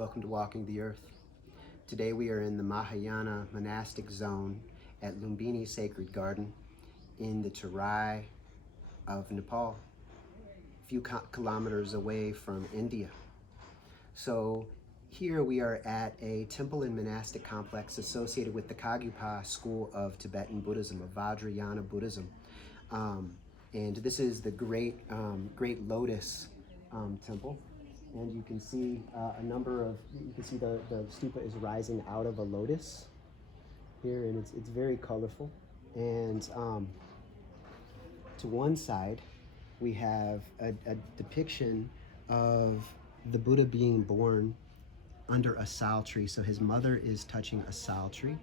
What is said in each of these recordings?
Welcome to Walking the Earth. Today we are in the Mahayana monastic zone at Lumbini Sacred Garden in the Terai of Nepal, a few kilometers away from India. So here we are at a temple and monastic complex associated with the Kagyupa school of Tibetan Buddhism, of Vajrayana Buddhism. And this is the Great Lotus temple. And you can see the stupa is rising out of a lotus here, and it's very colorful. And to one side, we have a depiction of the Buddha being born under a sal tree. So his mother is touching a sal tree,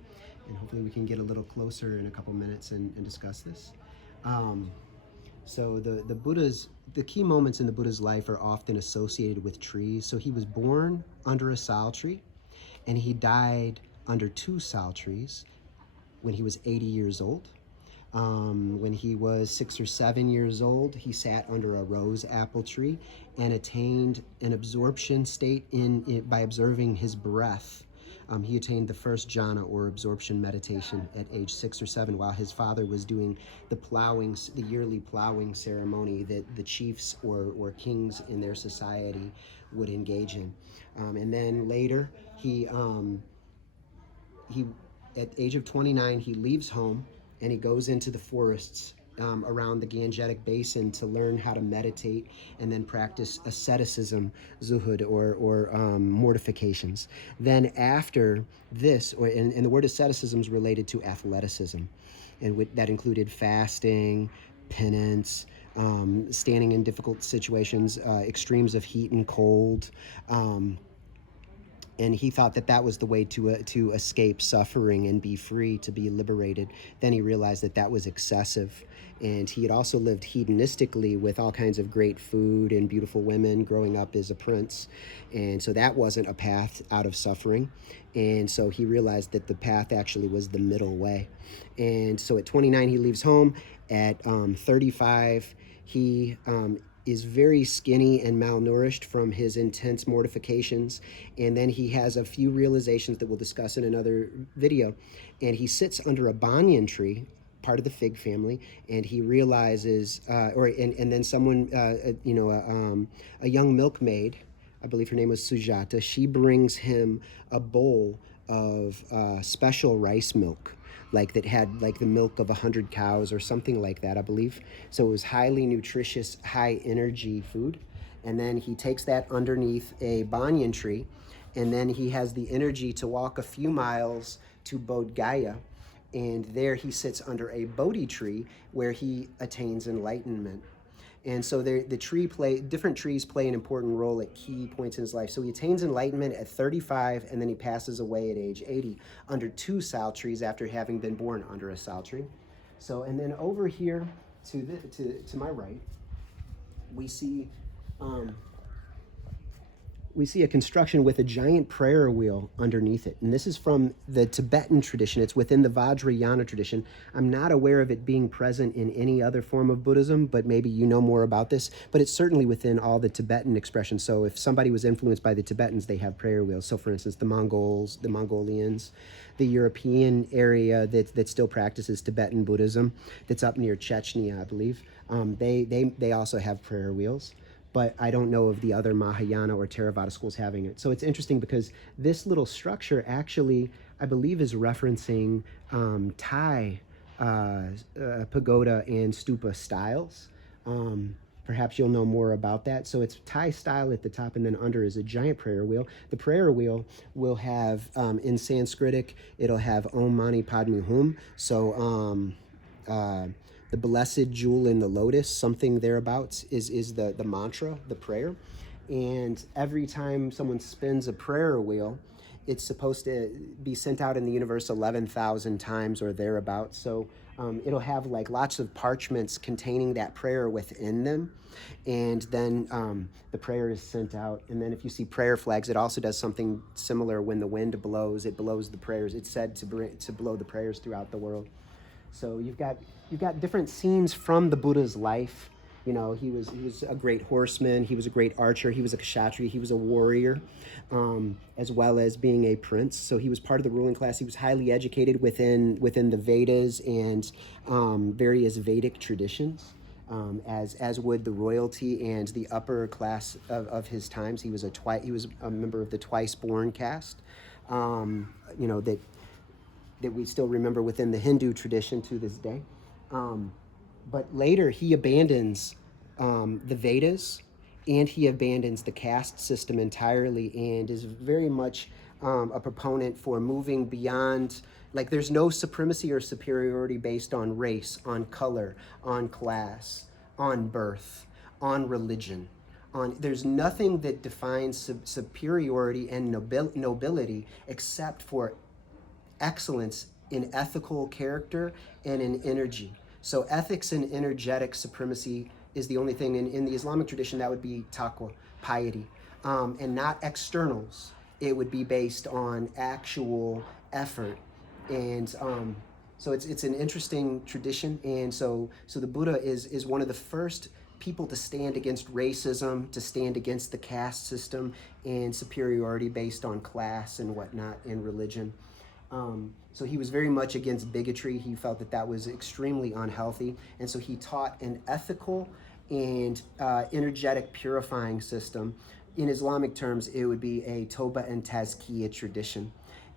and hopefully we can get a little closer in a couple minutes and discuss this. So the key moments in the Buddha's life are often associated with trees. So he was born under a sal tree, and he died under two sal trees when he was 80 years old. When he was 6 or 7 years old, he sat under a rose apple tree and attained an absorption state by observing his breath. He attained the first jhana, or absorption meditation, at age 6 or 7, while his father was doing the yearly plowing ceremony that the chiefs or kings in their society would engage in. And then later, he at the age of 29, he leaves home and he goes into the forests around the Gangetic Basin to learn how to meditate and then practice asceticism, zuhud, or mortifications. Then after this, and the word asceticism is related to athleticism, and that included fasting, penance, standing in difficult situations, extremes of heat and cold, and he thought that was the way to escape suffering and be free, to be liberated. Then he realized that was excessive. And he had also lived hedonistically with all kinds of great food and beautiful women growing up as a prince. And so that wasn't a path out of suffering. And so he realized that the path actually was the middle way. And so at 29, he leaves home. At 35, he is very skinny and malnourished from his intense mortifications. And then he has a few realizations that we'll discuss in another video. And he sits under a banyan tree, part of the fig family, and he realizes, and then someone, a young milkmaid, I believe her name was Sujata, she brings him a bowl of special rice milk, like that had like the milk of 100 cows or something like that, I believe. So it was highly nutritious, high energy food. And then he takes that underneath a banyan tree, and then he has the energy to walk a few miles to Bodh Gaya, and there he sits under a Bodhi tree where he attains enlightenment. And so different trees play an important role at key points in his life. So he attains enlightenment at 35, and then he passes away at age 80 under two sal trees after having been born under a sal tree. So, and then over here to my right, we see a construction with a giant prayer wheel underneath it. And this is from the Tibetan tradition. It's within the Vajrayana tradition. I'm not aware of it being present in any other form of Buddhism, but maybe you know more about this. But it's certainly within all the Tibetan expressions. So if somebody was influenced by the Tibetans, they have prayer wheels. So for instance, the Mongols, the Mongolians, the European area that still practices Tibetan Buddhism, that's up near Chechnya, I believe, they also have prayer wheels. But I don't know of the other Mahayana or Theravada schools having it. So it's interesting because this little structure actually, I believe, is referencing Thai pagoda and stupa styles. Perhaps you'll know more about that. So it's Thai style at the top, and then under is a giant prayer wheel. The prayer wheel will have, in Sanskritic, it'll have Om Mani Padme Hum. So the blessed jewel in the lotus, something thereabouts, is the mantra, the prayer. And every time someone spins a prayer wheel, it's supposed to be sent out in the universe 11,000 times or thereabouts. So it'll have like lots of parchments containing that prayer within them. And then the prayer is sent out. And then if you see prayer flags, it also does something similar. When the wind blows, it blows the prayers. It's said to blow the prayers throughout the world. So you've got different scenes from the Buddha's life He was a great horseman. He was a great archer. He was a kshatriya. He was a warrior, as well as being a prince. So he was part of the ruling class. He was highly educated within the Vedas and various Vedic traditions. As would the royalty and the upper class of his times. He was a member of the twice born caste. That we still remember within the Hindu tradition to this day. But later he abandons the Vedas, and he abandons the caste system entirely, and is very much a proponent for moving beyond. Like, there's no supremacy or superiority based on race, on color, on class, on birth, on religion. There's nothing that defines superiority and nobility except for excellence in ethical character and in energy. So ethics and energetic supremacy is the only thing. In the Islamic tradition, that would be taqwa, piety, and not externals. It would be based on actual effort. And so it's an interesting tradition. And so the Buddha is one of the first people to stand against racism, to stand against the caste system and superiority based on class and whatnot in religion. So he was very much against bigotry. He felt that that was extremely unhealthy. And so he taught an ethical and energetic purifying system. In Islamic terms, it would be a Toba and Tazkiyah tradition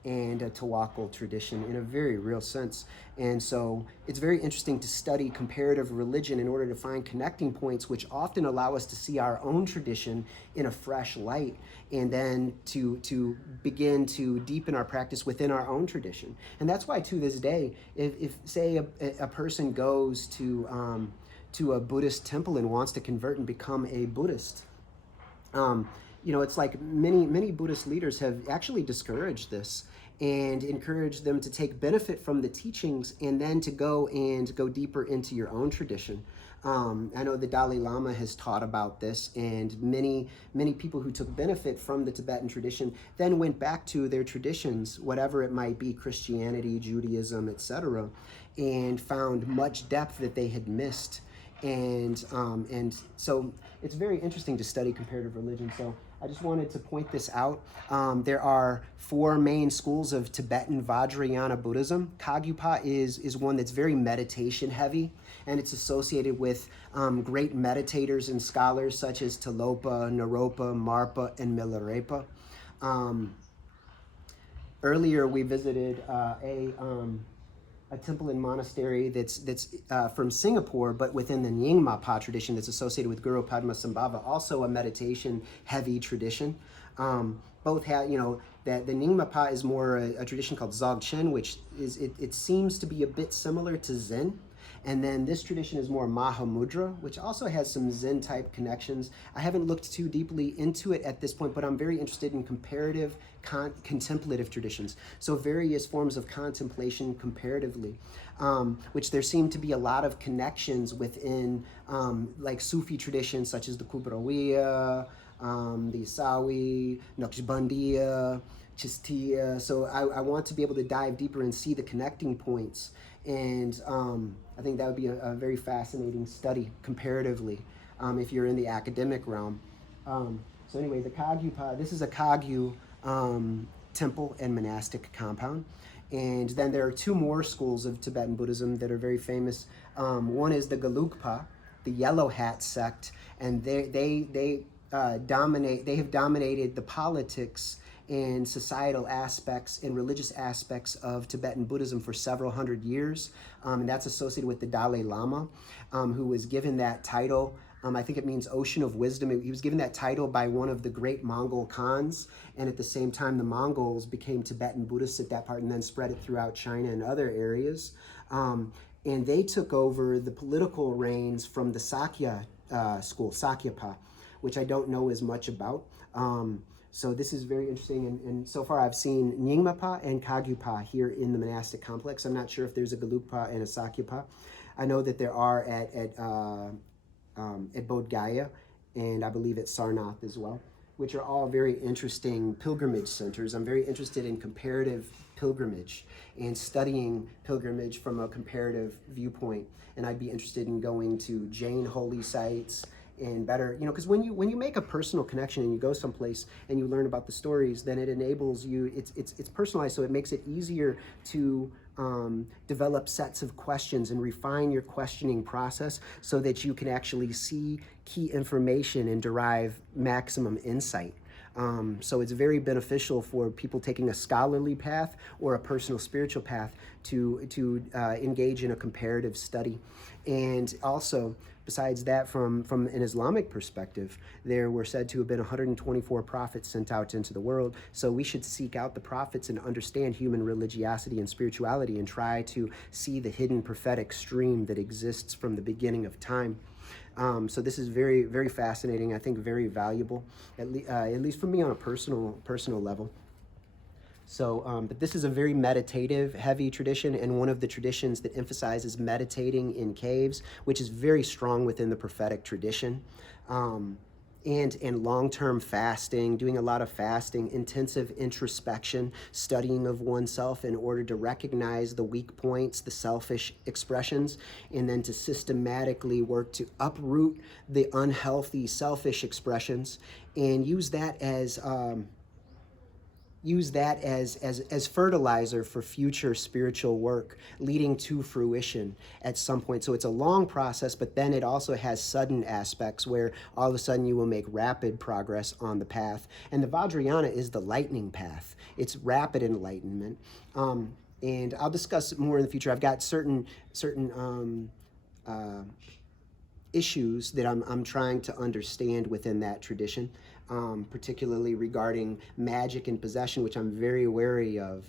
and a Tawakkul tradition in a very real sense. And so it's very interesting to study comparative religion in order to find connecting points, which often allow us to see our own tradition in a fresh light, and then to begin to deepen our practice within our own tradition. And that's why to this day, if say a person goes to a Buddhist temple and wants to convert and become a Buddhist, it's like many Buddhist leaders have actually discouraged this and encouraged them to take benefit from the teachings and then to go deeper into your own tradition. I know the Dalai Lama has taught about this, and many people who took benefit from the Tibetan tradition then went back to their traditions, whatever it might be, Christianity, Judaism, etc., and found much depth that they had missed. And so it's very interesting to study comparative religion. So I just wanted to point this out. There are 4 main schools of Tibetan Vajrayana Buddhism. Kagyupa is one that's very meditation heavy, and it's associated with great meditators and scholars such as Tilopa, Naropa, Marpa, and Milarepa. Earlier we visited a temple and monastery that's from Singapore, but within the Nyingma tradition that's associated with Guru Padmasambhava, also a meditation-heavy tradition. Both have, that the Nyingma is more a tradition called Dzogchen, which it seems to be a bit similar to Zen. And then this tradition is more Mahamudra, which also has some Zen-type connections. I haven't looked too deeply into it at this point, but I'm very interested in comparative contemplative traditions. So various forms of contemplation comparatively, which there seem to be a lot of connections within like Sufi traditions such as the Kubrawiya, the Isawi, Naqshbandiya, Chistiya. So I want to be able to dive deeper and see the connecting points. And I think that would be a very fascinating study comparatively if you're in the academic realm. So anyway, the Kagyupa, this is a Kagyu temple and monastic compound. And then there are 2 more schools of Tibetan Buddhism that are very famous. One is the Gelugpa, the Yellow Hat sect, and they have dominated the politics and societal aspects and religious aspects of Tibetan Buddhism for several hundred years. And that's associated with the Dalai Lama, who was given that title. I think it means Ocean of Wisdom. He was given that title by one of the great Mongol Khans. And at the same time, the Mongols became Tibetan Buddhists at that part and then spread it throughout China and other areas. And they took over the political reins from the Sakya school, Sakyapa, which I don't know as much about. So this is very interesting, and so far I've seen Nyingma and Kagyupa here in the monastic complex. I'm not sure if there's a Gelugpa and a Sakyapa. I know that there are at Bodh Gaya, and I believe at Sarnath as well. which are all very interesting pilgrimage centers. I'm very interested in comparative pilgrimage and studying pilgrimage from a comparative viewpoint. And I'd be interested in going to Jain holy sites and better, because when you make a personal connection and you go someplace and you learn about the stories, then it enables you. It's personalized, so it makes it easier to develop sets of questions and refine your questioning process so that you can actually see key information and derive maximum insight. So it's very beneficial for people taking a scholarly path or a personal spiritual path to engage in a comparative study. And also, besides that, from an Islamic perspective, there were said to have been 124 prophets sent out into the world. So we should seek out the prophets and understand human religiosity and spirituality and try to see the hidden prophetic stream that exists from the beginning of time. So this is very, very fascinating. I think very valuable, at least for me on a personal level. So, but this is a very meditative, heavy tradition, and one of the traditions that emphasizes meditating in caves, which is very strong within the prophetic tradition. And long-term fasting, doing a lot of fasting, intensive introspection, studying of oneself in order to recognize the weak points, the selfish expressions, and then to systematically work to uproot the unhealthy, selfish expressions and use that as fertilizer for future spiritual work, leading to fruition at some point. So it's a long process, but then it also has sudden aspects where all of a sudden you will make rapid progress on the path. And the Vajrayana is the lightning path. It's rapid enlightenment. And I'll discuss more in the future. I've got certain issues that I'm trying to understand within that tradition. Particularly regarding magic and possession, which I'm very wary of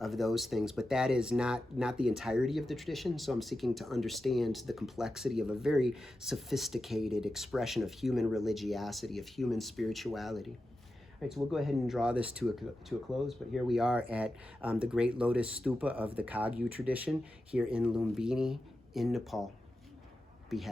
those things. But that is not the entirety of the tradition. So I'm seeking to understand the complexity of a very sophisticated expression of human religiosity, of human spirituality. All right, so we'll go ahead and draw this to a close. But here we are at the Great Lotus Stupa of the Kagyu tradition here in Lumbini in Nepal. Be happy.